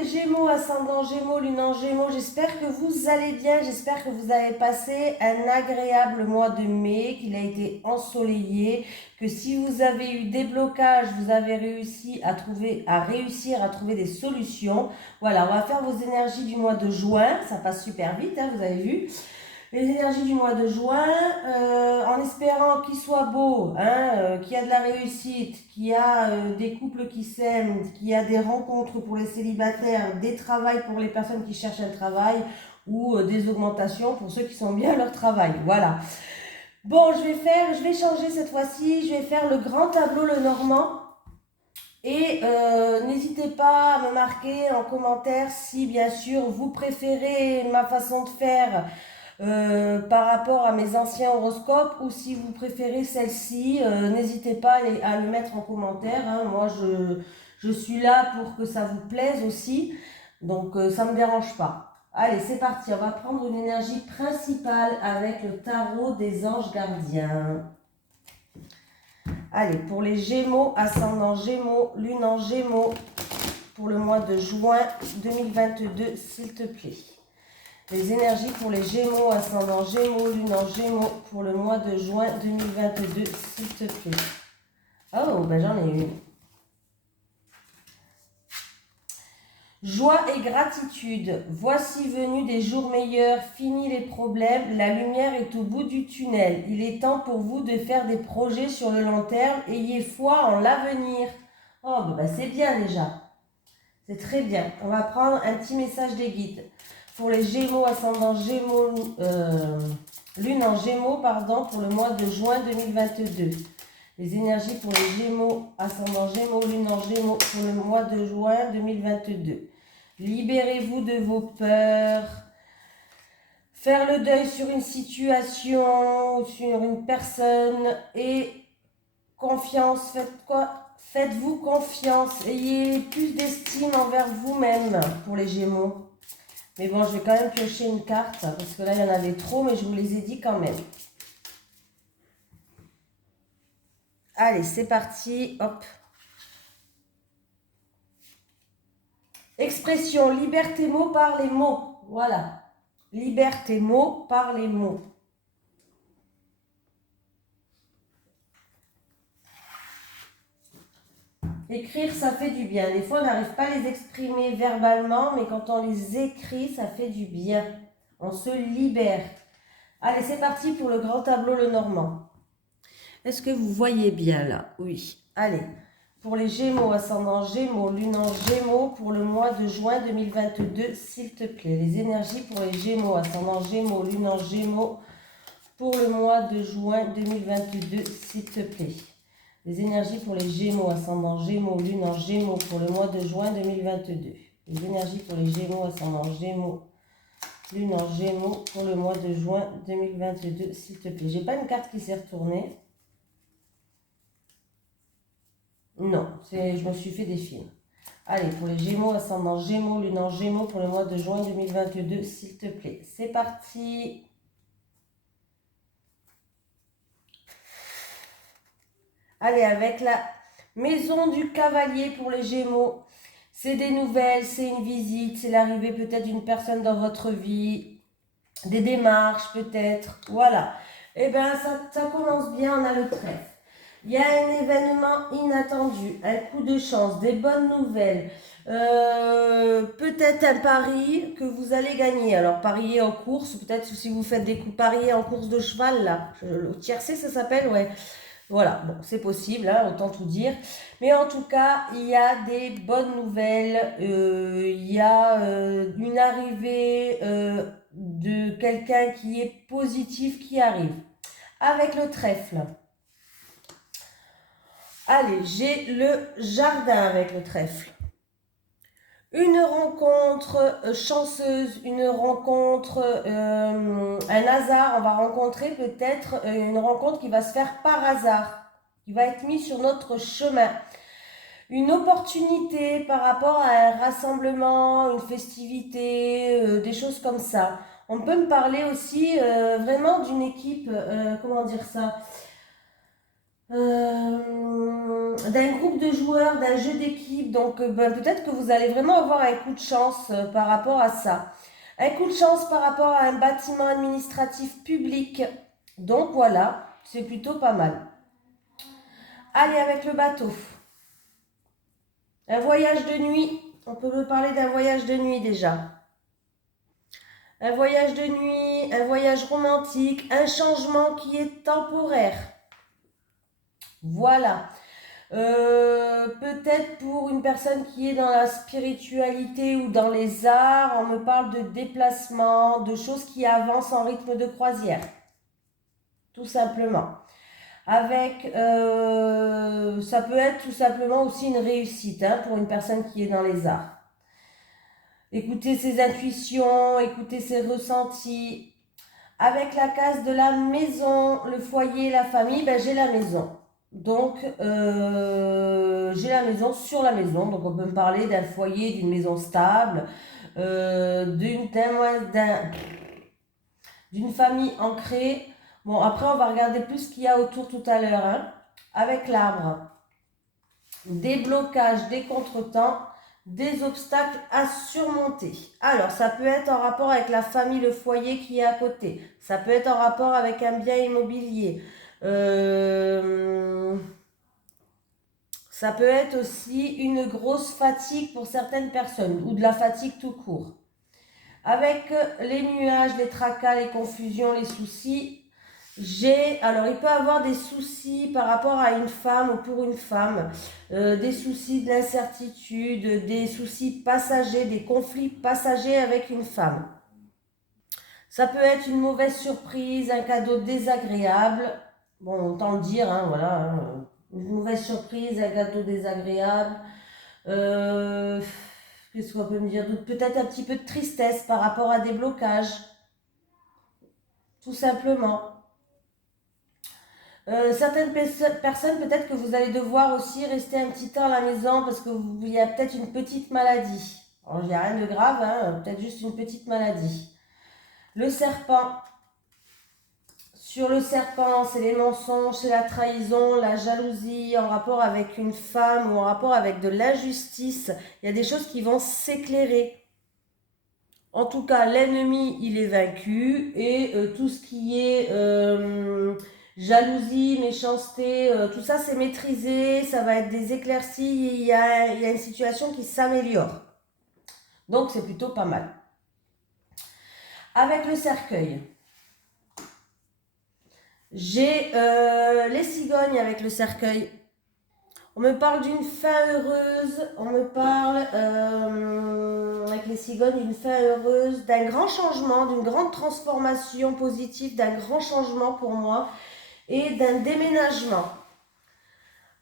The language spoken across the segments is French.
les Gémeaux, ascendant Gémeaux, lune en Gémeaux, j'espère que vous allez bien, j'espère que vous avez passé un agréable mois de mai, qu'il a été ensoleillé, que si vous avez eu des blocages, vous avez réussi à réussir à trouver des solutions. Voilà, on va faire vos énergies du mois de juin, ça passe super vite, hein, vous avez vu. Les énergies du mois de juin, en espérant qu'il soit beau, hein, qu'il y a de la réussite, qu'il y a des couples qui s'aiment, qu'il y a des rencontres pour les célibataires, des travails pour les personnes qui cherchent un travail ou des augmentations pour ceux qui sont bien à leur travail. Voilà. Bon, je vais changer cette fois-ci, je vais faire le grand tableau le normand. Et n'hésitez pas à me marquer en commentaire si bien sûr vous préférez ma façon de faire par rapport à mes anciens horoscopes ou si vous préférez celle-ci, n'hésitez pas à le mettre en commentaire. Hein. Moi, je suis là pour que ça vous plaise aussi, donc ça ne me dérange pas. Allez, c'est parti, on va prendre une énergie principale avec le tarot des anges gardiens. Allez, pour les Gémeaux, ascendant Gémeaux, lune en Gémeaux, pour le mois de juin 2022, s'il te plaît. Les énergies pour les Gémeaux, ascendant Gémeaux, lune en Gémeaux, pour le mois de juin 2022, s'il te plaît. Oh, ben j'en ai une. Joie et gratitude. Voici venus des jours meilleurs, fini les problèmes, la lumière est au bout du tunnel. Il est temps pour vous de faire des projets sur le long terme. Ayez foi en l'avenir. Oh, ben c'est bien déjà. C'est très bien. On va prendre un petit message des guides. Pour les Gémeaux, ascendant Gémeaux, lune en Gémeaux, pardon, pour le mois de juin 2022. Les énergies pour les Gémeaux, ascendant Gémeaux, lune en Gémeaux, pour le mois de juin 2022. Libérez-vous de vos peurs. Faire le deuil sur une situation ou sur une personne et confiance. Faites quoi? Faites-vous confiance. Ayez plus d'estime envers vous-même pour les Gémeaux. Mais bon, je vais quand même piocher une carte parce que là, il y en avait trop, mais je vous les ai dit quand même. Allez, c'est parti. Hop. Expression, libère tes mots par les mots. Voilà. Libère tes mots par les mots. Écrire, ça fait du bien. Des fois, on n'arrive pas à les exprimer verbalement, mais quand on les écrit, ça fait du bien. On se libère. Allez, c'est parti pour le grand tableau le normand. Est-ce que vous voyez bien là? Oui. Allez, pour les Gémeaux, ascendant Gémeaux, lune en Gémeaux, pour le mois de juin 2022, s'il te plaît. Les énergies pour les Gémeaux, ascendant Gémeaux, lune en Gémeaux, pour le mois de juin 2022, s'il te plaît. Les énergies pour les Gémeaux, ascendant Gémeaux, lune en Gémeaux, pour le mois de juin 2022. Les énergies pour les Gémeaux, ascendant Gémeaux, lune en Gémeaux, pour le mois de juin 2022, s'il te plaît. J'ai pas une carte qui s'est retournée. Non, je me suis fait des films. Allez, pour les Gémeaux, ascendant Gémeaux, lune en Gémeaux, pour le mois de juin 2022, s'il te plaît. C'est parti. Allez, avec la maison du cavalier pour les Gémeaux. C'est des nouvelles, c'est une visite, c'est l'arrivée peut-être d'une personne dans votre vie, des démarches peut-être, voilà. Eh bien, ça commence bien, on a le trèfle. Il y a un événement inattendu, un coup de chance, des bonnes nouvelles, peut-être un pari que vous allez gagner. Alors, parier en course, peut-être si vous faites des coups parier en course de cheval, là, au tiercé ça s'appelle, ouais. Voilà, bon, c'est possible, hein, autant tout dire. Mais en tout cas, il y a des bonnes nouvelles. Il y a une arrivée de quelqu'un qui est positif qui arrive. Avec le trèfle. Allez, j'ai le jardin avec le trèfle. Une rencontre chanceuse, une rencontre, un hasard, on va rencontrer peut-être une rencontre qui va se faire par hasard, qui va être mise sur notre chemin. Une opportunité par rapport à un rassemblement, une festivité, des choses comme ça. On peut me parler aussi vraiment d'une équipe, comment dire ça, d'un groupe de joueurs, d'un jeu d'équipe. Donc peut-être que vous allez vraiment avoir un coup de chance par rapport à ça. Un coup de chance par rapport à un bâtiment administratif public. Donc voilà, c'est plutôt pas mal. Allez, avec le bateau. Un voyage de nuit. On peut me parler d'un voyage de nuit déjà. Un voyage de nuit, un voyage romantique, un changement qui est temporaire. Voilà. Peut-être pour une personne qui est dans la spiritualité ou dans les arts, on me parle de déplacement, de choses qui avancent en rythme de croisière. Tout simplement. Avec, ça peut être tout simplement aussi une réussite pour une personne qui est dans les arts. Écoutez ses intuitions, écoutez ses ressentis. Avec la case de la maison, le foyer, la famille, ben j'ai la maison. Donc, j'ai la maison sur la maison. Donc, on peut me parler d'un foyer, d'une maison stable, d'une famille ancrée. Bon, après, on va regarder plus ce qu'il y a autour tout à l'heure. Avec l'arbre, des blocages, des contretemps, des obstacles à surmonter. Alors, ça peut être en rapport avec la famille, le foyer qui est à côté. Ça peut être en rapport avec un bien immobilier. Ça peut être aussi une grosse fatigue pour certaines personnes ou de la fatigue tout court. Avec les nuages, les tracas, les confusions, les soucis, alors il peut avoir des soucis par rapport à une femme ou pour une femme, des soucis de l'incertitude, des soucis passagers, des conflits passagers avec une femme. Ça peut être une mauvaise surprise, un cadeau désagréable. Bon, autant le dire, voilà. Une mauvaise surprise, un cadeau désagréable. Euh, Qu'est-ce qu'on peut me dire d'autre? Peut-être un petit peu de tristesse par rapport à des blocages. Tout simplement. Certaines personnes, peut-être que vous allez devoir aussi rester un petit temps à la maison parce qu'il y a peut-être une petite maladie. Alors, il n'y a rien de grave, peut-être juste une petite maladie. Le serpent. Sur le serpent, c'est les mensonges, c'est la trahison, la jalousie en rapport avec une femme ou en rapport avec de l'injustice. Il y a des choses qui vont s'éclairer. En tout cas, l'ennemi, il est vaincu et tout ce qui est jalousie, méchanceté, tout ça, c'est maîtrisé, ça va être des éclaircies, il y a une situation qui s'améliore. Donc, c'est plutôt pas mal. Avec le cercueil, j'ai les cigognes avec le cercueil. On me parle d'une fin heureuse, on me parle avec les cigognes d'une fin heureuse, d'un grand changement, d'une grande transformation positive, d'un grand changement pour moi et d'un déménagement.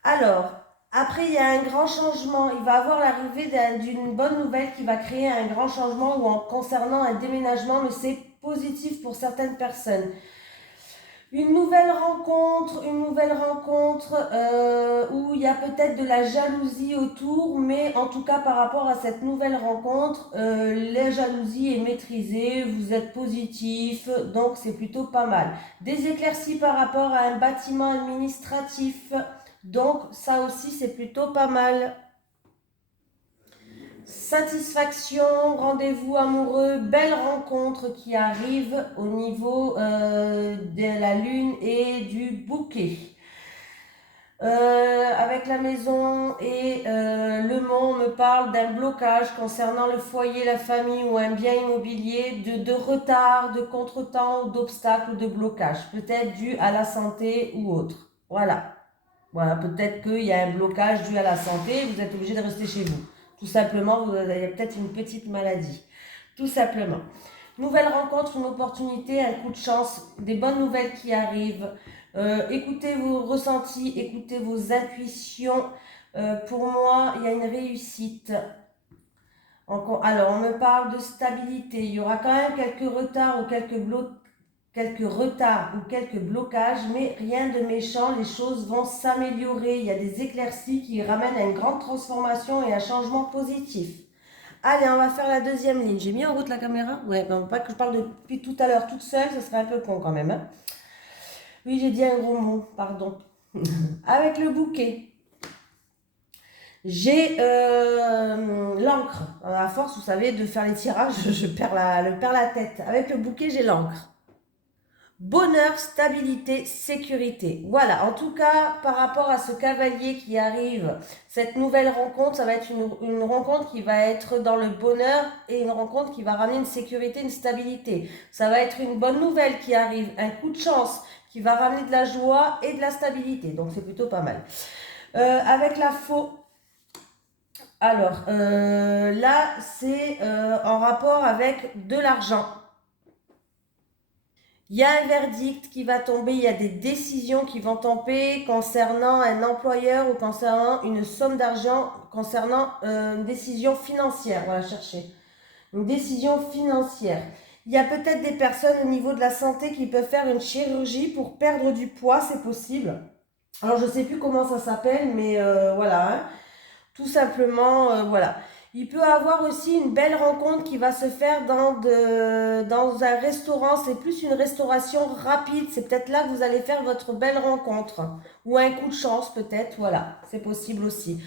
Alors, après il y a un grand changement, il va y avoir l'arrivée d'une bonne nouvelle qui va créer un grand changement ou en concernant un déménagement, mais c'est positif pour certaines personnes. Une nouvelle rencontre où il y a peut-être de la jalousie autour, mais en tout cas par rapport à cette nouvelle rencontre, la jalousie est maîtrisée, vous êtes positif, donc c'est plutôt pas mal. Des éclaircies par rapport à un bâtiment administratif, donc ça aussi c'est plutôt pas mal. Satisfaction, rendez-vous amoureux, belle rencontre qui arrive au niveau de la lune et du bouquet. Avec la maison et le mont, on me parle d'un blocage concernant le foyer, la famille ou un bien immobilier, de retard, de contretemps, d'obstacles ou de blocage, peut-être dû à la santé ou autre. Voilà. Voilà, peut-être qu'il y a un blocage dû à la santé, vous êtes obligé de rester chez vous. Tout simplement, vous avez peut-être une petite maladie. Tout simplement. Nouvelle rencontre, une opportunité, un coup de chance, des bonnes nouvelles qui arrivent. Écoutez vos ressentis, écoutez vos intuitions. Pour moi, il y a une réussite. Alors, on me parle de stabilité. Il y aura quand même quelques retards ou quelques blocages, mais rien de méchant, les choses vont s'améliorer. Il y a des éclaircies qui ramènent à une grande transformation et un changement positif. Allez, on va faire la deuxième ligne. J'ai mis en route la caméra? Ouais, non, pas que je parle depuis tout à l'heure toute seule, ce serait un peu con quand même. Oui, j'ai dit un gros mot, pardon. Avec le bouquet, j'ai l'encre. À force, vous savez, de faire les tirages, je perds la tête. Avec le bouquet, j'ai l'encre. Bonheur, stabilité, sécurité. Voilà, en tout cas, par rapport à ce cavalier qui arrive, cette nouvelle rencontre, ça va être une rencontre qui va être dans le bonheur et une rencontre qui va ramener une sécurité, une stabilité. Ça va être une bonne nouvelle qui arrive, un coup de chance qui va ramener de la joie et de la stabilité. Donc c'est plutôt pas mal. Avec la faux, alors là, c'est en rapport avec de l'argent. Il y a un verdict qui va tomber, il y a des décisions qui vont tomber concernant un employeur ou concernant une somme d'argent, concernant une décision financière. On va chercher. Une décision financière. Il y a peut-être des personnes au niveau de la santé qui peuvent faire une chirurgie pour perdre du poids, c'est possible. Alors je ne sais plus comment ça s'appelle, mais voilà. Hein. Tout simplement, voilà. Il peut avoir aussi une belle rencontre qui va se faire dans un restaurant. C'est plus une restauration rapide. C'est peut-être là que vous allez faire votre belle rencontre. Ou un coup de chance peut-être. Voilà, c'est possible aussi.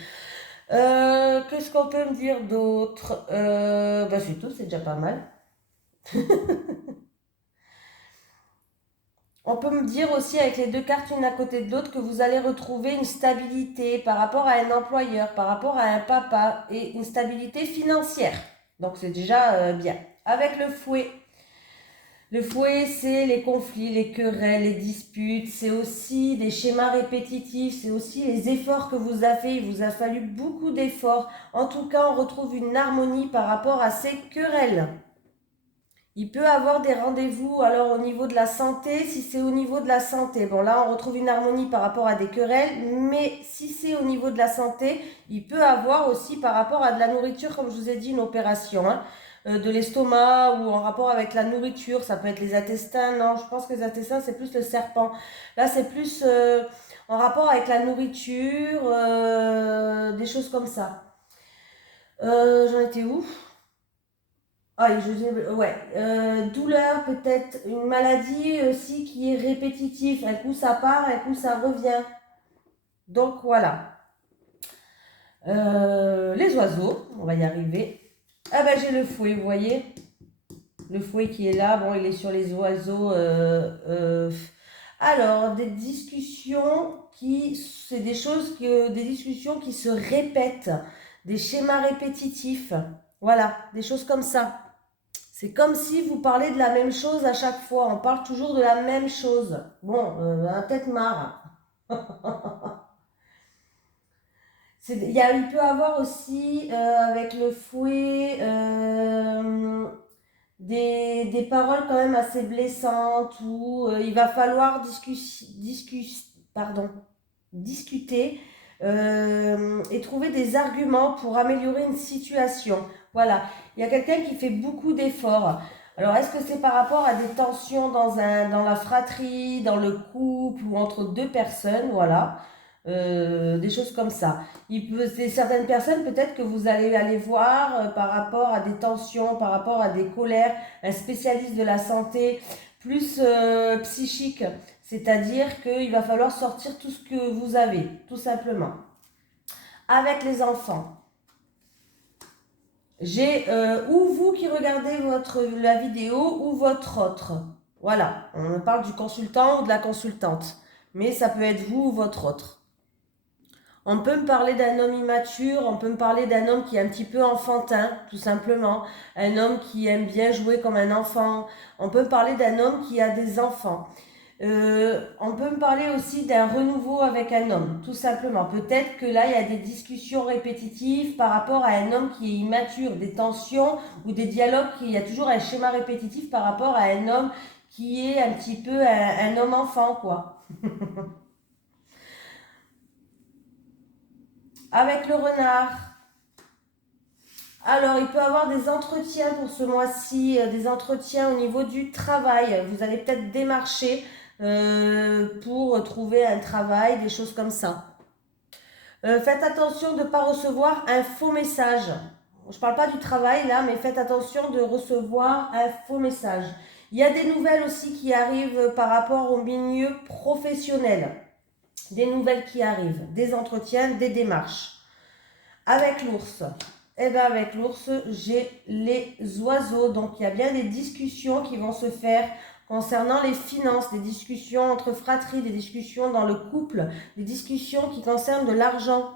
Qu'est-ce qu'on peut me dire d'autre c'est tout, c'est déjà pas mal. On peut me dire aussi avec les deux cartes une à côté de l'autre que vous allez retrouver une stabilité par rapport à un employeur, par rapport à un papa et une stabilité financière. Donc c'est déjà bien. Avec le fouet c'est les conflits, les querelles, les disputes, c'est aussi des schémas répétitifs, c'est aussi les efforts que vous avez fait. Il vous a fallu beaucoup d'efforts. En tout cas, on retrouve une harmonie par rapport à ces querelles. Il peut avoir des rendez-vous alors au niveau de la santé, si c'est au niveau de la santé. Bon là on retrouve une harmonie par rapport à des querelles, mais si c'est au niveau de la santé, il peut avoir aussi par rapport à de la nourriture, comme je vous ai dit, une opération, hein, de l'estomac ou en rapport avec la nourriture. Ça peut être les intestins, non, je pense que les intestins c'est plus le serpent. Là c'est plus en rapport avec la nourriture, des choses comme ça. J'en étais où? Ah, ouais. Douleur, peut-être une maladie aussi qui est répétitive. Un coup ça part, un coup ça revient. Donc voilà. Les oiseaux, on va y arriver. Ah ben j'ai le fouet, vous voyez. Le fouet qui est là, bon il est sur les oiseaux. Alors, des discussions c'est des choses des discussions qui se répètent, des schémas répétitifs. Voilà, des choses comme ça. C'est comme si vous parlez de la même chose à chaque fois. On parle toujours de la même chose. Bon, on a peut-être marre. Il peut avoir aussi, avec le fouet, des paroles quand même assez blessantes où il va falloir discuter et trouver des arguments pour améliorer une situation. Voilà, il y a quelqu'un qui fait beaucoup d'efforts. Alors, est-ce que c'est par rapport à des tensions dans la fratrie, dans le couple ou entre deux personnes, voilà, des choses comme ça. Certaines personnes, peut-être que vous allez aller voir par rapport à des tensions, par rapport à des colères, un spécialiste de la santé plus psychique, c'est-à-dire qu'il va falloir sortir tout ce que vous avez, tout simplement. Avec les enfants. J'ai ou vous qui regardez la vidéo ou votre autre. Voilà, on parle du consultant ou de la consultante. Mais ça peut être vous ou votre autre. On peut me parler d'un homme immature, on peut me parler d'un homme qui est un petit peu enfantin, tout simplement. Un homme qui aime bien jouer comme un enfant. On peut me parler d'un homme qui a des enfants. On peut me parler aussi d'un renouveau avec un homme, tout simplement. Peut-être que là, il y a des discussions répétitives par rapport à un homme qui est immature, des tensions ou des dialogues, il y a toujours un schéma répétitif par rapport à un homme qui est un petit peu un homme enfant, quoi. Avec le renard. Alors, il peut y avoir des entretiens pour ce mois-ci, des entretiens au niveau du travail. Vous allez peut-être démarcher pour trouver un travail, des choses comme ça. Faites attention de ne pas recevoir un faux message. Je ne parle pas du travail là, mais faites attention de recevoir un faux message. Il y a des nouvelles aussi qui arrivent par rapport au milieu professionnel. des nouvelles qui arrivent, des entretiens, des démarches. Avec l'ours, eh bien avec l'ours, j'ai les oiseaux. Donc il y a bien des discussions qui vont se faire concernant les finances, des discussions entre fratries, des discussions dans le couple, des discussions qui concernent de l'argent.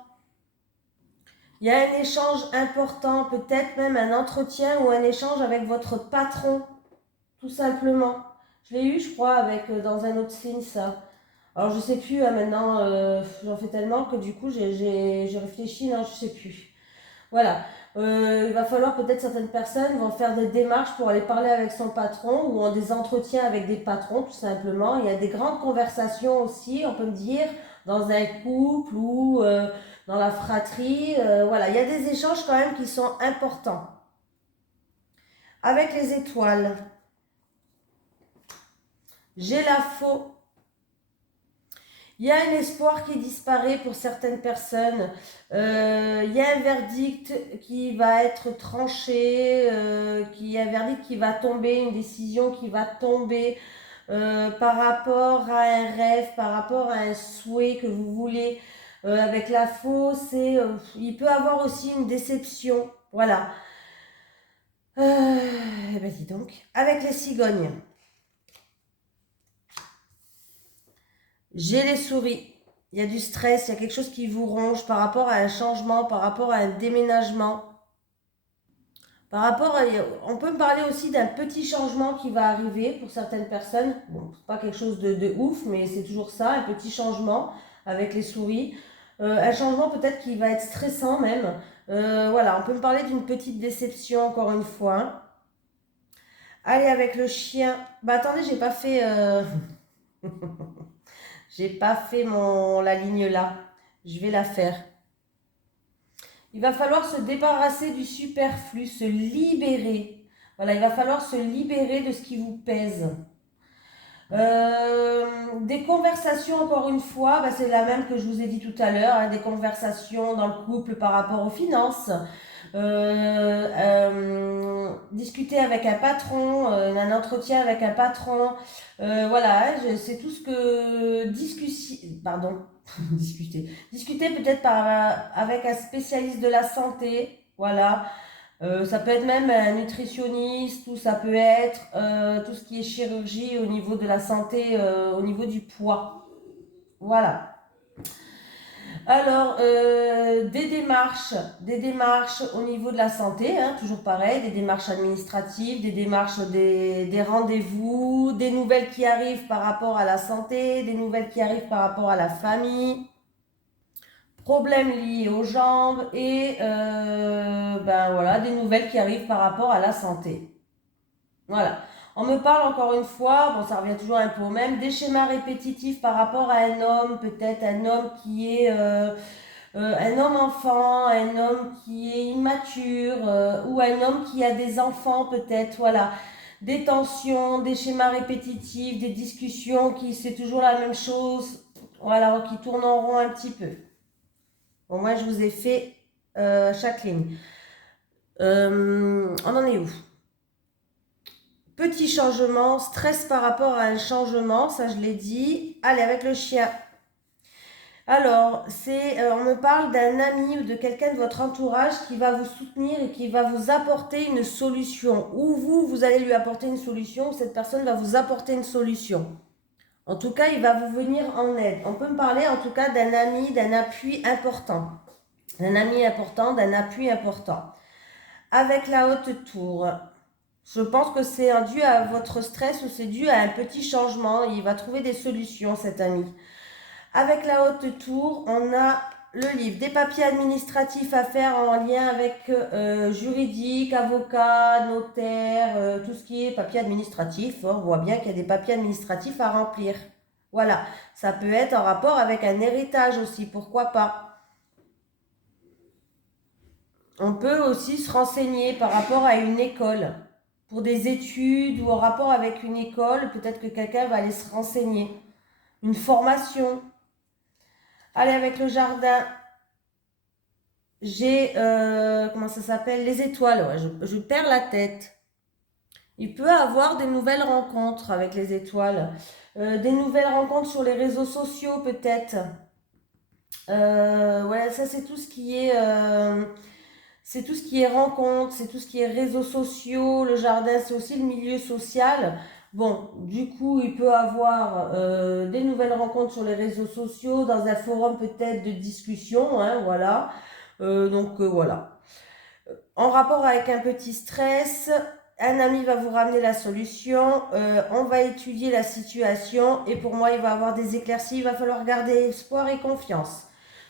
Il y a un échange important, peut-être même un entretien ou un échange avec votre patron, tout simplement. Je l'ai eu, je crois, avec dans un autre film, ça. Alors, je sais plus, maintenant, j'en fais tellement que du coup, j'ai réfléchi, non, je sais plus. Voilà. Il va falloir peut-être certaines personnes vont faire des démarches pour aller parler avec son patron ou en des entretiens avec des patrons, tout simplement. Il y a des grandes conversations aussi, on peut me dire, dans un couple ou dans la fratrie. Voilà, il y a des échanges quand même qui sont importants. Avec les étoiles, j'ai la faux. Il y a un espoir qui disparaît pour certaines personnes. Il y a un verdict qui va être tranché, il y a un verdict qui va tomber, une décision qui va tomber par rapport à un rêve, par rapport à un souhait que vous voulez. Avec la faux, il peut avoir aussi une déception. Voilà. Eh ben dis donc. Avec les cigognes. J'ai les souris. Il y a du stress, il y a quelque chose qui vous ronge par rapport à un changement, par rapport à un déménagement. On peut me parler aussi d'un petit changement qui va arriver pour certaines personnes. Bon, c'est pas quelque chose de ouf, mais c'est toujours ça, un petit changement avec les souris. Un changement peut-être qui va être stressant même. Voilà, on peut me parler d'une petite déception encore une fois. Allez, avec le chien. Bah attendez, j'ai pas fait... j'ai pas fait la ligne là. Je vais la faire. Il va falloir se débarrasser du superflu, se libérer. Voilà, il va falloir se libérer de ce qui vous pèse. Des conversations, encore une fois, bah, c'est la même que je vous ai dit tout à l'heure, hein, des conversations dans le couple par rapport aux finances. Discuter avec un patron, un entretien avec un patron. Voilà, hein, c'est tout ce que... Pardon, discuter. Discuter peut-être avec un spécialiste de la santé. Voilà. Ça peut être même un nutritionniste ou ça peut être tout ce qui est chirurgie au niveau de la santé, au niveau du poids. Voilà. Alors, des démarches au niveau de la santé, hein, toujours pareil, des démarches administratives, des démarches des rendez-vous, des nouvelles qui arrivent par rapport à la santé, des nouvelles qui arrivent par rapport à la famille, problèmes liés aux jambes et ben voilà, des nouvelles qui arrivent par rapport à la santé. Voilà. On me parle encore une fois, bon ça revient toujours un peu au même, des schémas répétitifs par rapport à un homme, peut-être un homme qui est un homme enfant, un homme qui est immature ou un homme qui a des enfants peut-être, voilà. Des tensions, des schémas répétitifs, des discussions qui c'est toujours la même chose, voilà, qui tournent en rond un petit peu. Bon, moi je vous ai fait chaque ligne. On en est où? Petit changement, stress par rapport à un changement, ça je l'ai dit. Allez, avec le chien. Alors, on me parle d'un ami ou de quelqu'un de votre entourage qui va vous soutenir et qui va vous apporter une solution. Ou vous allez lui apporter une solution, ou cette personne va vous apporter une solution. En tout cas, il va vous venir en aide. On peut me parler en tout cas d'un ami, d'un appui important. D'un ami important, d'un appui important. Avec la haute tour, je pense que c'est dû à votre stress ou c'est dû à un petit changement. Il va trouver des solutions, cet ami. Avec la haute tour, on a le livre, des papiers administratifs à faire en lien avec juridique, avocat, notaire, tout ce qui est papier administratif. On voit bien qu'il y a des papiers administratifs à remplir. Voilà, ça peut être en rapport avec un héritage aussi, pourquoi pas. On peut aussi se renseigner par rapport à une école, pour des études ou en rapport avec une école, peut-être que quelqu'un va aller se renseigner. Une formation. Allez, avec le jardin, j'ai, comment ça s'appelle? Les étoiles, ouais, je perds la tête. Il peut avoir des nouvelles rencontres avec les étoiles. Des nouvelles rencontres sur les réseaux sociaux peut-être. Ouais, ça c'est tout ce qui est c'est tout ce qui est rencontres, c'est tout ce qui est réseaux sociaux. Le jardin, c'est aussi le milieu social. Bon, du coup, il peut avoir des nouvelles rencontres sur les réseaux sociaux, dans un forum peut-être de discussion, hein, voilà. Voilà. En rapport avec un petit stress, un ami va vous ramener la solution, on va étudier la situation et pour moi, il va avoir des éclaircies, il va falloir garder espoir et confiance.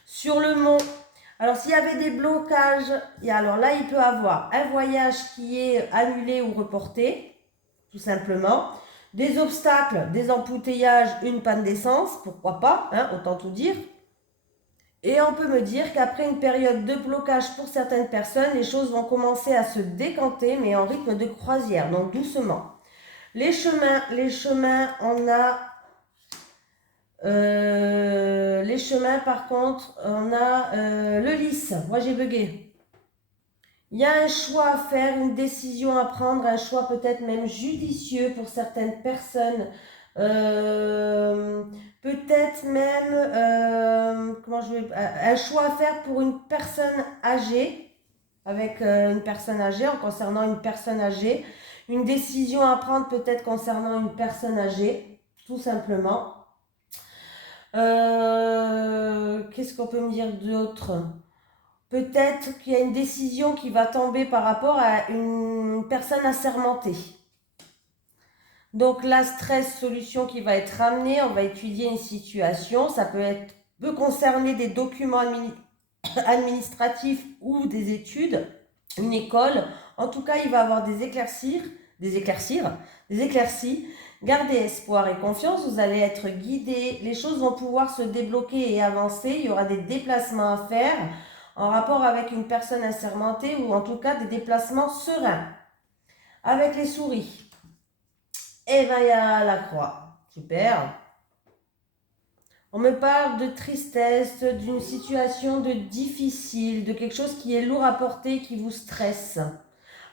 Sur le mont, alors s'il y avait des blocages, alors là, il peut avoir un voyage qui est annulé ou reporté, tout simplement. Des obstacles, des embouteillages, une panne d'essence, pourquoi pas, hein, autant tout dire. Et on peut me dire qu'après une période de blocage pour certaines personnes, les choses vont commencer à se décanter, mais en rythme de croisière, donc doucement. Les chemins, on a... les chemins, par contre, on a le lys. Moi, j'ai bugué. Il y a un choix à faire, une décision à prendre, un choix peut-être même judicieux pour certaines personnes. Euh, Peut-être même un choix à faire pour une personne âgée, avec une personne âgée, en concernant une personne âgée. Une décision à prendre peut-être concernant une personne âgée, tout simplement. Qu'est-ce qu'on peut me dire d'autre? Peut-être qu'il y a une décision qui va tomber par rapport à une personne assermentée. Donc la stress solution qui va être amenée, on va étudier une situation, ça peut concerner des documents administratifs ou des études, une école. En tout cas, il va avoir des éclaircies. Gardez espoir et confiance, vous allez être guidé, les choses vont pouvoir se débloquer et avancer, il y aura des déplacements à faire en rapport avec une personne assermentée ou en tout cas des déplacements sereins. Avec les souris, et ben il y a la croix. Super. On me parle de tristesse, d'une situation de difficile, de quelque chose qui est lourd à porter, qui vous stresse.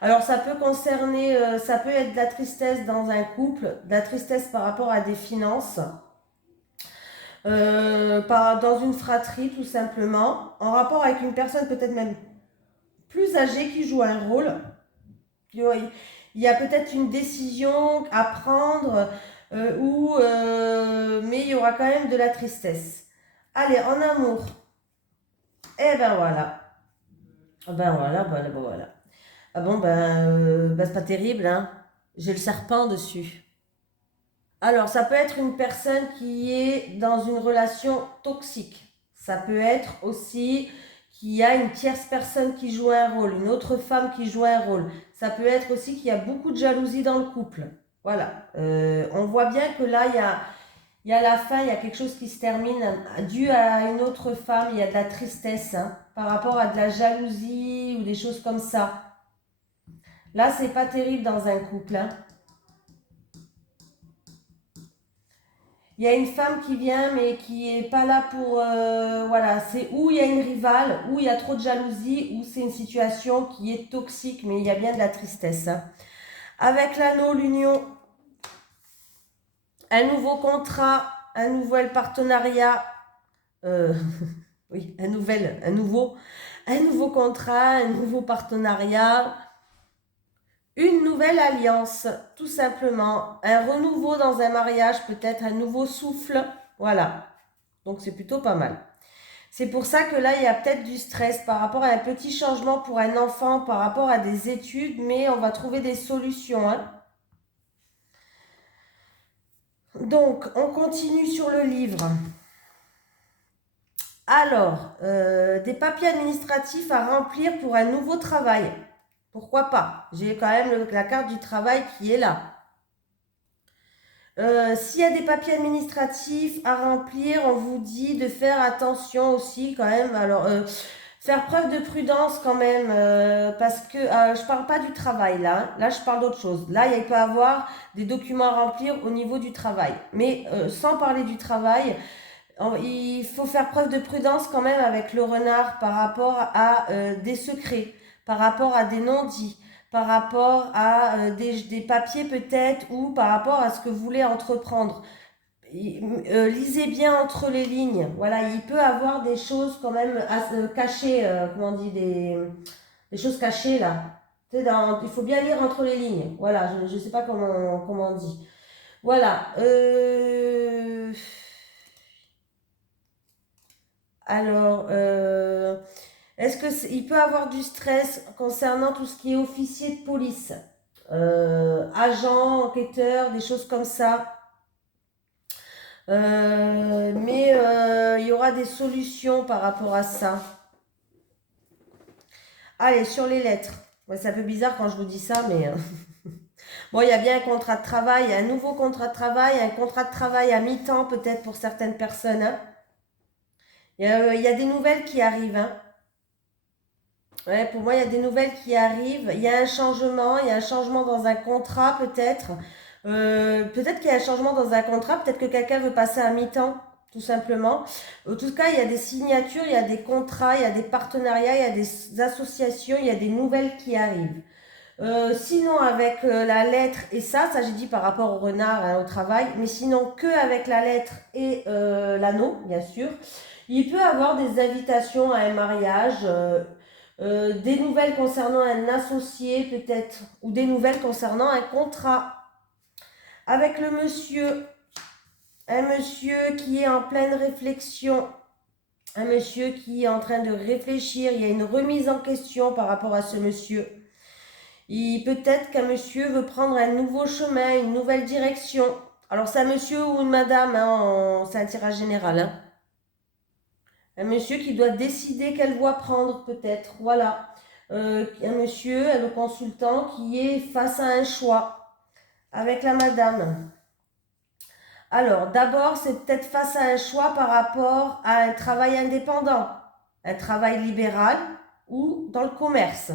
Alors ça peut concerner, ça peut être de la tristesse dans un couple, de la tristesse par rapport à des finances, dans une fratrie tout simplement, en rapport avec une personne peut-être même plus âgée qui joue un rôle. Il y a peut-être une décision à prendre mais il y aura quand même de la tristesse. Allez, en amour. Eh ben voilà. Ben voilà. Ah bon, c'est pas terrible, hein. J'ai le serpent dessus. Alors, ça peut être une personne qui est dans une relation toxique. Ça peut être aussi qu'il y a une tierce personne qui joue un rôle, une autre femme qui joue un rôle. Ça peut être aussi qu'il y a beaucoup de jalousie dans le couple. Voilà. On voit bien que là, il y a la fin, il y a quelque chose qui se termine dû à une autre femme. Il y a de la tristesse hein, par rapport à de la jalousie ou des choses comme ça. Là, c'est pas terrible dans un couple. Hein. Il y a une femme qui vient mais qui est pas là pour voilà, c'est où il y a une rivale, où il y a trop de jalousie, où c'est une situation qui est toxique, mais il y a bien de la tristesse. Hein. Avec l'anneau, l'union, un nouveau contrat, un nouvel partenariat, euh, oui, un nouveau contrat, un nouveau partenariat, une nouvelle alliance, tout simplement, un renouveau dans un mariage, peut-être un nouveau souffle, voilà. Donc c'est plutôt pas mal. C'est pour ça que là, il y a peut-être du stress par rapport à un petit changement pour un enfant, par rapport à des études, mais on va trouver des solutions. Hein. Donc, on continue sur le livre. Alors, des papiers administratifs à remplir pour un nouveau travail. Pourquoi pas? J'ai quand même la carte du travail qui est là. S'il y a des papiers administratifs à remplir, on vous dit de faire attention aussi quand même. Alors, faire preuve de prudence quand même, parce que je parle pas du travail là. Hein. Là, je parle d'autre chose. Là, il peut y avoir des documents à remplir au niveau du travail. Mais sans parler du travail, il faut faire preuve de prudence quand même avec le renard par rapport à des secrets, par rapport à des non-dits, par rapport à des papiers peut-être ou par rapport à ce que vous voulez entreprendre. lisez bien entre les lignes. Voilà, il peut avoir des choses quand même cachées, comment on dit, des choses cachées là. Il faut bien lire entre les lignes. Voilà, je ne sais pas comment on dit. Voilà. Alors, est-ce que il peut avoir du stress concernant tout ce qui est officier de police, agent, enquêteur, des choses comme ça. Mais il y aura des solutions par rapport à ça. Allez, sur les lettres. Ouais, c'est un peu bizarre quand je vous dis ça, mais bon, il y a bien un contrat de travail, un nouveau contrat de travail, un contrat de travail à mi-temps peut-être pour certaines personnes, hein. Il y a des nouvelles qui arrivent, hein. Ouais, pour moi, il y a des nouvelles qui arrivent. Il y a un changement dans un contrat peut-être. Peut-être qu'il y a un changement dans un contrat, peut-être que quelqu'un veut passer à mi-temps, tout simplement. En tout cas, il y a des signatures, il y a des contrats, il y a des partenariats, il y a des associations, il y a des nouvelles qui arrivent. Sinon, avec la lettre et ça j'ai dit par rapport au renard, hein, au travail, mais sinon que avec la lettre et l'anneau, bien sûr, il peut avoir des invitations à un mariage, des nouvelles concernant un associé peut-être, ou des nouvelles concernant un contrat. Avec le monsieur, un monsieur qui est en pleine réflexion, un monsieur qui est en train de réfléchir, il y a une remise en question par rapport à ce monsieur. Peut-être qu'un monsieur veut prendre un nouveau chemin, une nouvelle direction. Alors c'est un monsieur ou une madame, hein, c'est un tirage général, hein. Un monsieur qui doit décider quelle voie prendre peut-être, voilà. Un monsieur, le consultant qui est face à un choix avec la madame. Alors d'abord c'est peut-être face à un choix par rapport à un travail indépendant, un travail libéral ou dans le commerce,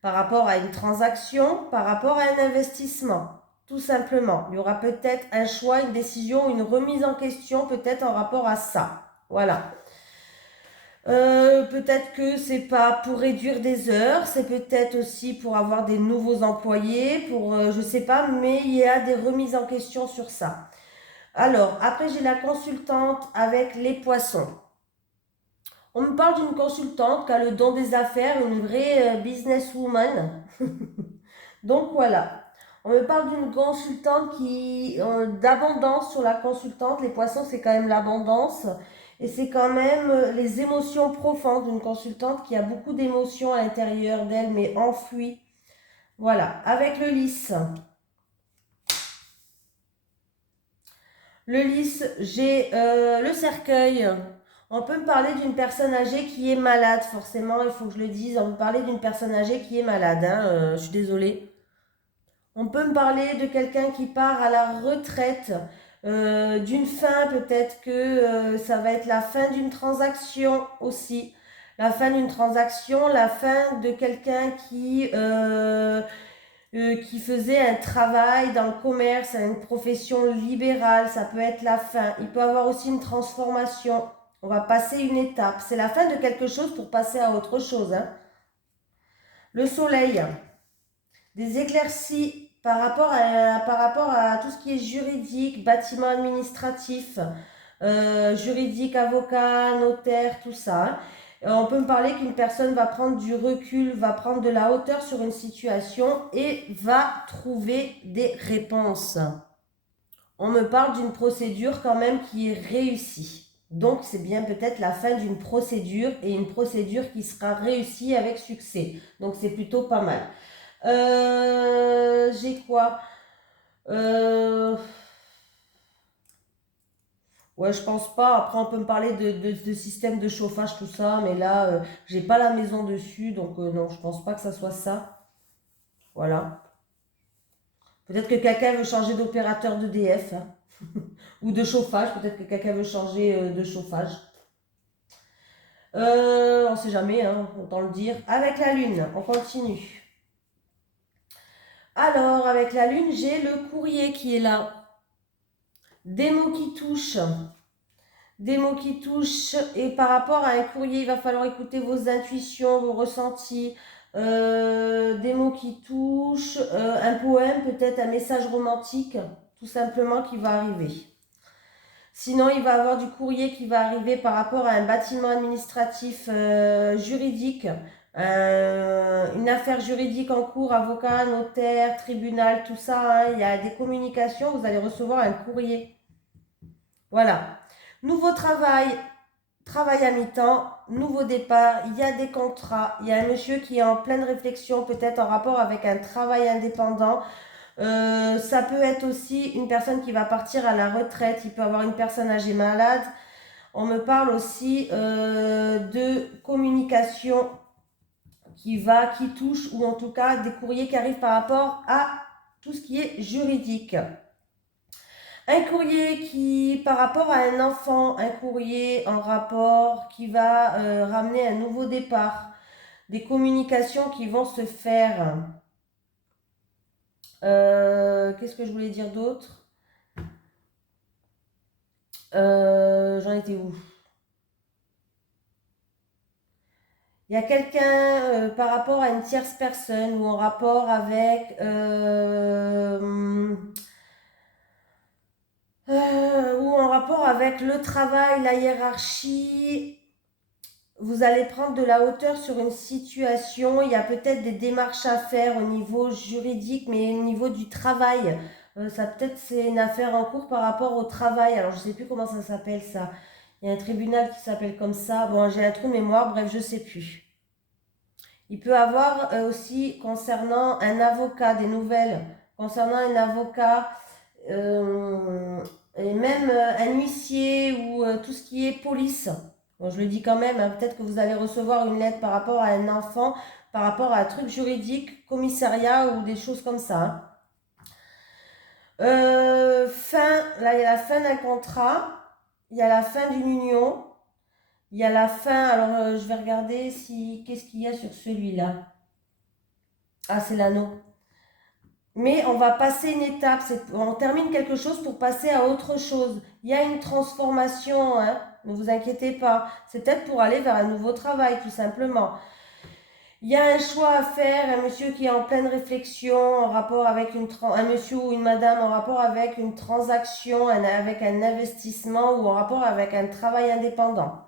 par rapport à une transaction, par rapport à un investissement. Tout simplement, il y aura peut-être un choix, une décision, une remise en question peut-être en rapport à ça. Voilà. Peut-être que c'est pas pour réduire des heures, c'est peut-être aussi pour avoir des nouveaux employés, pour je sais pas, mais il y a des remises en question sur ça. Alors, après j'ai la consultante avec les poissons. On me parle d'une consultante qui a le don des affaires, une vraie businesswoman. Donc voilà. On me parle d'une consultante qui d'abondance sur la consultante. Les poissons, c'est quand même l'abondance. Et c'est quand même les émotions profondes d'une consultante qui a beaucoup d'émotions à l'intérieur d'elle, mais enfouies. Voilà. Avec le lys. Le lys, j'ai le cercueil. On peut me parler d'une personne âgée qui est malade, forcément, il faut que je le dise. On peut me parler d'une personne âgée qui est malade, hein, je suis désolée. On peut me parler de quelqu'un qui part à la retraite, d'une fin, peut-être que ça va être la fin d'une transaction aussi. La fin d'une transaction, la fin de quelqu'un qui faisait un travail dans le commerce, une profession libérale, ça peut être la fin. Il peut avoir aussi une transformation. On va passer une étape. C'est la fin de quelque chose pour passer à autre chose, hein. Le soleil, des éclaircies par rapport à tout ce qui est juridique, bâtiment administratif, juridique, avocat, notaire, tout ça, hein. On peut me parler qu'une personne va prendre du recul, va prendre de la hauteur sur une situation et va trouver des réponses. On me parle d'une procédure quand même qui est réussie. Donc c'est bien peut-être la fin d'une procédure et une procédure qui sera réussie avec succès. Donc c'est plutôt pas mal. J'ai quoi? Euh, Ouais, je pense pas. Après, on peut me parler de système de chauffage, tout ça, mais là, j'ai pas la maison dessus, donc non, je pense pas que ça soit ça. Voilà. Peut-être que quelqu'un veut changer d'opérateur d'EDF, hein, ou de chauffage. Peut-être que quelqu'un veut changer de chauffage. On sait jamais, hein, autant le dire. Avec la lune, on continue. Alors, avec la lune, j'ai le courrier qui est là. Des mots qui touchent. Des mots qui touchent, et par rapport à un courrier, il va falloir écouter vos intuitions, vos ressentis, des mots qui touchent, un poème, peut-être un message romantique, tout simplement qui va arriver. Sinon, il va avoir du courrier qui va arriver par rapport à un bâtiment administratif juridique, une affaire juridique en cours, avocat, notaire, tribunal, tout ça. Hein. Il y a des communications, vous allez recevoir un courrier. Voilà. Nouveau travail, travail à mi-temps, nouveau départ, il y a des contrats, il y a un monsieur qui est en pleine réflexion, peut-être en rapport avec un travail indépendant. Ça peut être aussi une personne qui va partir à la retraite, il peut avoir une personne âgée malade. On me parle aussi de communication qui touche, ou en tout cas des courriers qui arrivent par rapport à tout ce qui est juridique. Un courrier qui, par rapport à un enfant, un courrier en rapport qui va ramener un nouveau départ, des communications qui vont se faire. Qu'est-ce que je voulais dire d'autre? J'en étais où? Il y a quelqu'un par rapport à une tierce personne ou en rapport avec le travail, la hiérarchie. Vous allez prendre de la hauteur sur une situation. Il y a peut-être des démarches à faire au niveau juridique, mais au niveau du travail. Ça peut-être c'est une affaire en cours par rapport au travail. Alors je sais plus comment ça s'appelle ça. Il y a un tribunal qui s'appelle comme ça. Bon, j'ai un trou de mémoire, bref, je sais plus. Il peut avoir aussi concernant un avocat des nouvelles, concernant un avocat et même un huissier ou tout ce qui est police. Bon, je le dis quand même, hein, peut-être que vous allez recevoir une lettre par rapport à un enfant, par rapport à un truc juridique, commissariat ou des choses comme ça. Hein. Là il y a la fin d'un contrat, il y a la fin d'une union, il y a la fin, alors je vais regarder si qu'est-ce qu'il y a sur celui-là. Ah, c'est l'anneau. Mais on va passer une étape, on termine quelque chose pour passer à autre chose. Il y a une transformation, hein, ne vous inquiétez pas. C'est peut-être pour aller vers un nouveau travail, tout simplement. Il y a un choix à faire, un monsieur qui est en pleine réflexion en rapport avec un monsieur ou une madame en rapport avec une transaction, avec un investissement ou en rapport avec un travail indépendant.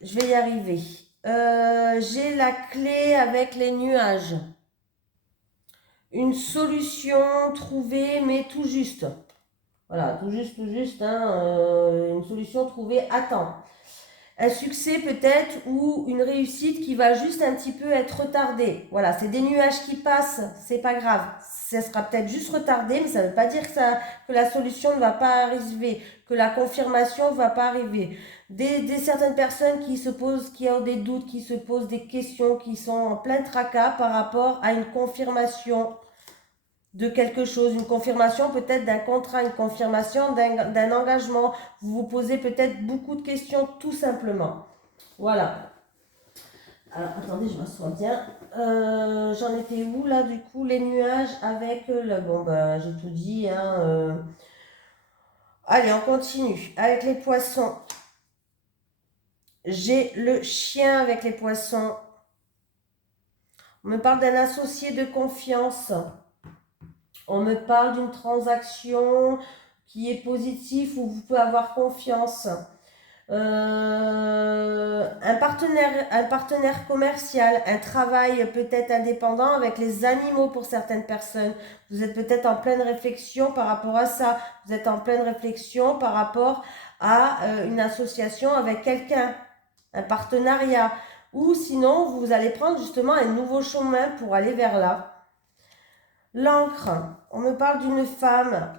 Je vais y arriver. J'ai la clé avec les nuages. Une solution trouvée, mais tout juste. Voilà, tout juste, hein, une solution trouvée à temps. Un succès peut-être ou une réussite qui va juste un petit peu être retardée. Voilà, c'est des nuages qui passent, c'est pas grave. Ça sera peut-être juste retardé, mais ça ne veut pas dire que la solution ne va pas arriver, que la confirmation ne va pas arriver. Certaines personnes qui ont des doutes, qui se posent des questions, qui sont en plein tracas par rapport à une confirmation de quelque chose, une confirmation peut-être d'un contrat, une confirmation d'un engagement. Vous vous posez peut-être beaucoup de questions tout simplement. Voilà. Alors, attendez, je m'assois bien. J'en étais où là du coup? Les nuages avec le... Bon, ben, j'ai tout dit. Hein, Allez, on continue. Avec les poissons. J'ai le chien avec les poissons. On me parle d'un associé de confiance. On me parle d'une transaction qui est positive où vous pouvez avoir confiance. Un partenaire commercial, un travail peut-être indépendant avec les animaux pour certaines personnes. Vous êtes peut-être en pleine réflexion par rapport à ça. Vous êtes en pleine réflexion par rapport à une association avec quelqu'un, un partenariat. Ou sinon, vous allez prendre justement un nouveau chemin pour aller vers là. L'encre, on me parle d'une femme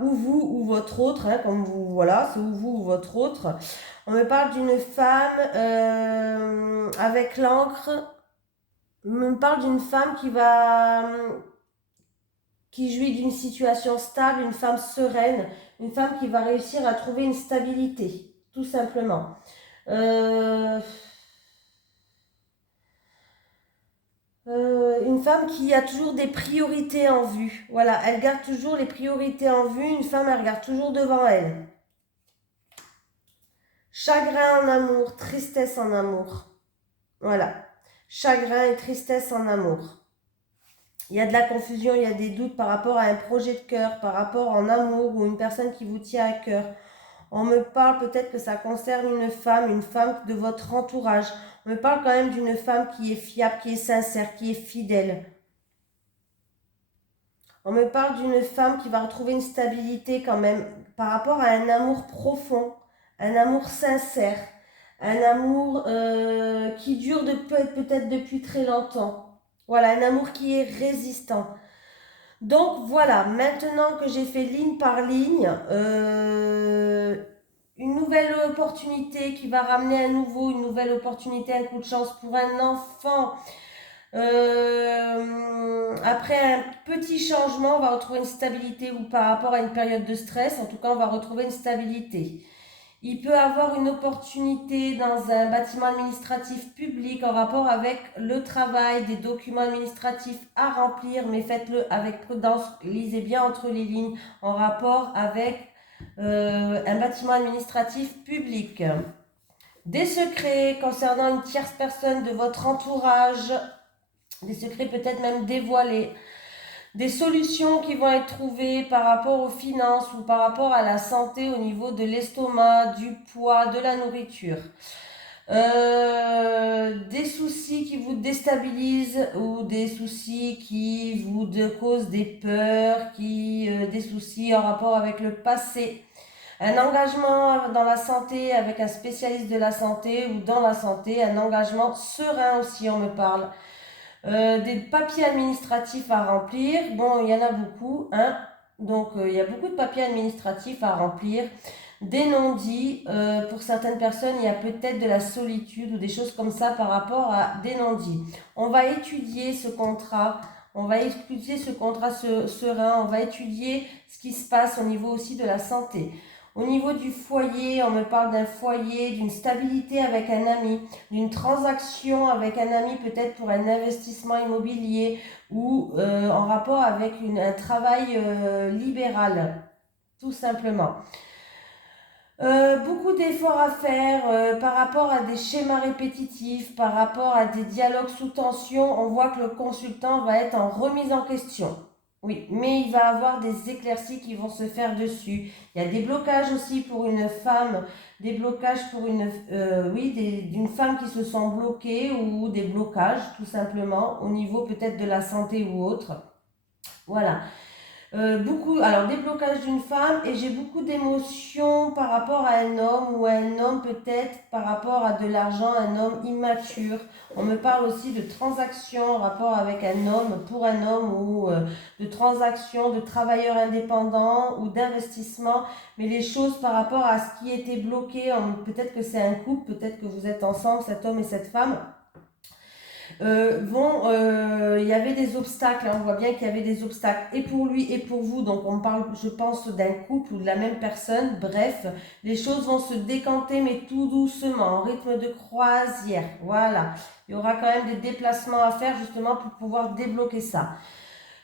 ou vous ou votre autre, hein, comme vous, voilà, c'est ou vous ou votre autre. On me parle d'une femme avec l'encre. On me parle d'une femme qui jouit d'une situation stable, une femme sereine, une femme qui va réussir à trouver une stabilité, tout simplement. Une femme qui a toujours des priorités en vue. Voilà, elle garde toujours les priorités en vue. Une femme, elle regarde toujours devant elle. Chagrin en amour, tristesse en amour. Voilà. Chagrin et tristesse en amour. il y a de la confusion, il y a des doutes par rapport à un projet de cœur, par rapport en amour ou une personne qui vous tient à cœur. On me parle peut-être que ça concerne une femme de votre entourage. On me parle quand même d'une femme qui est fiable, qui est sincère, qui est fidèle. On me parle d'une femme qui va retrouver une stabilité quand même par rapport à un amour profond, un amour sincère, un amour qui dure peut-être depuis très longtemps. Voilà, un amour qui est résistant. Donc voilà, maintenant que j'ai fait ligne par ligne, une nouvelle opportunité qui va ramener à nouveau une nouvelle opportunité, un coup de chance pour un enfant. Après un petit changement, on va retrouver une stabilité ou par rapport à une période de stress, en tout cas on va retrouver une stabilité. Il peut avoir une opportunité dans un bâtiment administratif public en rapport avec le travail, des documents administratifs à remplir, mais faites-le avec prudence, lisez bien entre les lignes, en rapport avec un bâtiment administratif public. Des secrets concernant une tierce personne de votre entourage, des secrets peut-être même dévoilés, des solutions qui vont être trouvées par rapport aux finances ou par rapport à la santé au niveau de l'estomac, du poids, de la nourriture. Des soucis qui vous déstabilisent ou des soucis qui vous causent des peurs, des soucis en rapport avec le passé. Un engagement dans la santé avec un spécialiste de la santé ou dans la santé, un engagement serein aussi, on me parle. Des papiers administratifs à remplir. Bon, il y en a beaucoup, hein. Donc, il y a beaucoup de papiers administratifs à remplir. Des non-dits. Pour certaines personnes, il y a peut-être de la solitude ou des choses comme ça par rapport à des non-dits. On va étudier ce contrat. On va étudier ce contrat serein. On va étudier ce qui se passe au niveau aussi de la santé. Au niveau du foyer, on me parle d'un foyer, d'une stabilité avec un ami, d'une transaction avec un ami peut-être pour un investissement immobilier ou en rapport avec un travail libéral, tout simplement. Beaucoup d'efforts à faire par rapport à des schémas répétitifs, par rapport à des dialogues sous tension. On voit que le consultant va être en remise en question. Oui, mais il va avoir des éclaircies qui vont se faire dessus. Il y a des blocages aussi pour une femme, des blocages pour d'une femme qui se sent bloquée ou des blocages tout simplement au niveau peut-être de la santé ou autre. Voilà. Alors des blocages d'une femme et j'ai beaucoup d'émotions par rapport à un homme ou à un homme peut-être par rapport à de l'argent, un homme immature. On me parle aussi de transactions en rapport avec un homme pour un homme ou de transactions de travailleurs indépendants ou d'investissement. Mais les choses par rapport à ce qui était bloqué, peut-être que c'est un couple, peut-être que vous êtes ensemble, cet homme et cette femme. Il y avait des obstacles, hein, on voit bien qu'il y avait des obstacles et pour lui et pour vous, donc on parle, je pense, d'un couple ou de la même personne. Bref, les choses vont se décanter mais tout doucement, en rythme de croisière. Voilà, il y aura quand même des déplacements à faire justement pour pouvoir débloquer ça.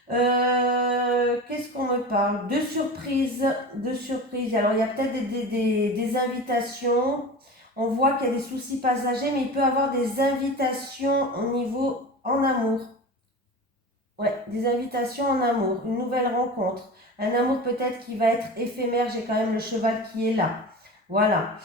Qu'est-ce qu'on me parle? De surprises, de surprises. Alors il y a peut-être des invitations. On voit qu'il y a des soucis passagers, mais il peut y avoir des invitations au niveau en amour. Ouais, des invitations en amour, une nouvelle rencontre. Un amour peut-être qui va être éphémère, j'ai quand même le cheval qui est là. Voilà.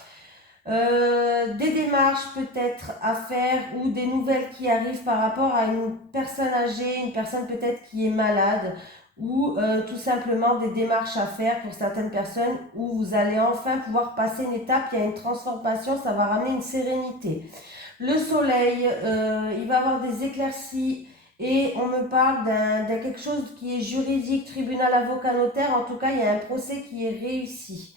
Des démarches peut-être à faire ou des nouvelles qui arrivent par rapport à une personne âgée, une personne peut-être qui est malade ou tout simplement des démarches à faire pour certaines personnes où vous allez enfin pouvoir passer une étape, il y a une transformation, ça va ramener une sérénité. Le soleil, il va avoir des éclaircies et on me parle d'un quelque chose qui est juridique, tribunal, avocat, notaire, en tout cas il y a un procès qui est réussi.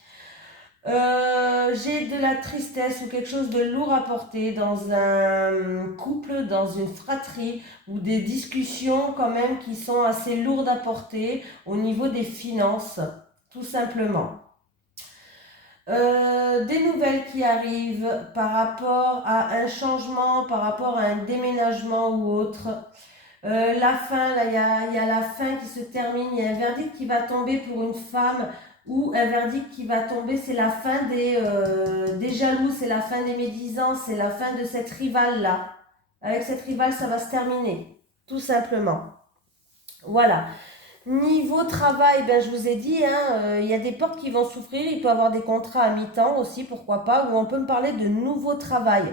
J'ai de la tristesse ou quelque chose de lourd à porter dans un couple, dans une fratrie ou des discussions quand même qui sont assez lourdes à porter au niveau des finances, tout simplement. Des nouvelles qui arrivent par rapport à un changement, par rapport à un déménagement ou autre. La fin, là, il y a la fin qui se termine, il y a un verdict qui va tomber pour une femme ou un verdict qui va tomber, c'est la fin des jaloux, c'est la fin des médisants, c'est la fin de cette rivale-là. Avec cette rivale, ça va se terminer, tout simplement. Voilà. Niveau travail, ben, je vous ai dit, hein, il y a des portes qui vont s'ouvrir, il peut y avoir des contrats à mi-temps aussi, pourquoi pas, ou on peut me parler de nouveau travail.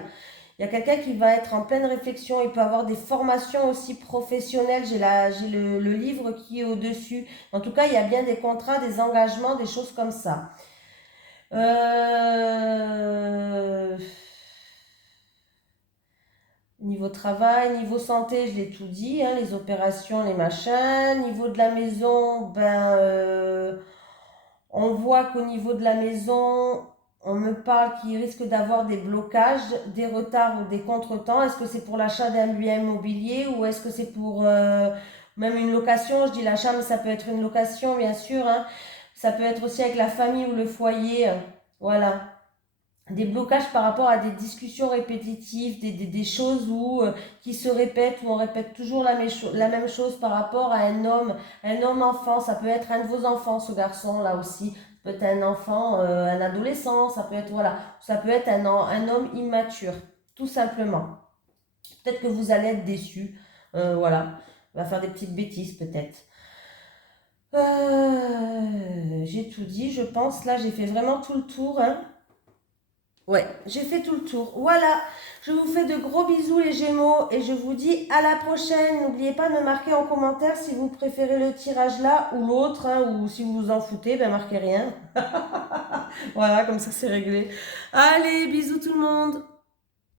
Il y a quelqu'un qui va être en pleine réflexion, il peut avoir des formations aussi professionnelles, j'ai le livre qui est au-dessus. En tout cas, il y a bien des contrats, des engagements, des choses comme ça. Euh, Niveau travail, niveau santé, je l'ai tout dit, hein, les opérations, les machins. Niveau de la maison, ben, on voit qu'au niveau de la maison, on me parle qu'il risque d'avoir des blocages, des retards ou des contretemps. Est-ce que c'est pour l'achat d'un bien immobilier ou est-ce que c'est pour même une location? Je dis l'achat, mais ça peut être une location, bien sûr, hein. Ça peut être aussi avec la famille ou le foyer. Voilà. Des blocages par rapport à des discussions répétitives, des choses qui se répètent, où on répète toujours la même chose par rapport à un homme enfant. Ça peut être un de vos enfants, ce garçon là aussi. Ça peut être un enfant, un adolescent, ça peut être, voilà, ça peut être un homme immature, tout simplement. Peut-être que vous allez être déçu, voilà. Il va faire des petites bêtises peut-être. J'ai tout dit, je pense. Là, j'ai fait vraiment tout le tour, hein. Ouais, j'ai fait tout le tour. Voilà, je vous fais de gros bisous les Gémeaux et je vous dis à la prochaine. N'oubliez pas de me marquer en commentaire si vous préférez le tirage là ou l'autre, hein, ou si vous vous en foutez, ben marquez rien. Voilà, comme ça c'est réglé. Allez, bisous tout le monde.